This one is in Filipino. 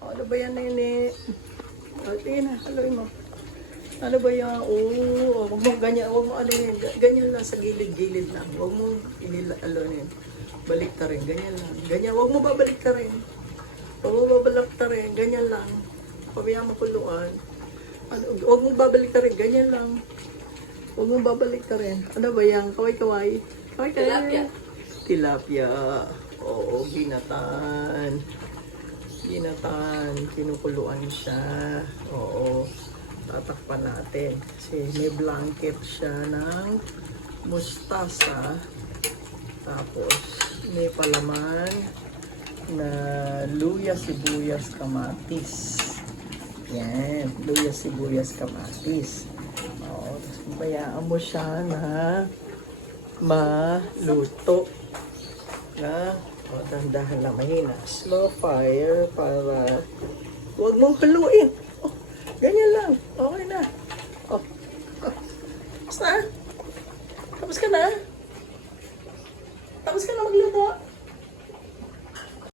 Ano ba yan, nene? O, tingin na, haluin mo. Ano ba yan? Oo, huwag mo ganyan, huwag mo ano yun. Ganyan lang sa gilid-gilid lang. Huwag mo ano yun. Balik ta rin, ganyan lang. Ganyan, huwag mo babalik ta rin. Huwag mo babalik ta rin, ganyan lang. Pabayaan mo kuluan. Ano, huwag mo babalik ta rin, ganyan lang. Huwag mo babalik ta rin. Ano ba yan? Kaway-kaway. Kaway-kaway. Tilapia. Tilapia. Oo, ginatan. Ginatan. Kinukuluan siya. Oo. Tatakpan natin. Kasi may blanket siya ng mustasa. Tapos, may palaman na luya, sibuyas, kamatis. Yan. Luya, sibuyas, kamatis. Oo. Tapos, bayaan mo siya na maluto. Na, o, dahan-dahan lang mahina. Slow fire para huwag mong haluin. Oh, ganyan lang. Okay na. Oh. Tapos na? Tapos ka na? Tapos ka na magluto?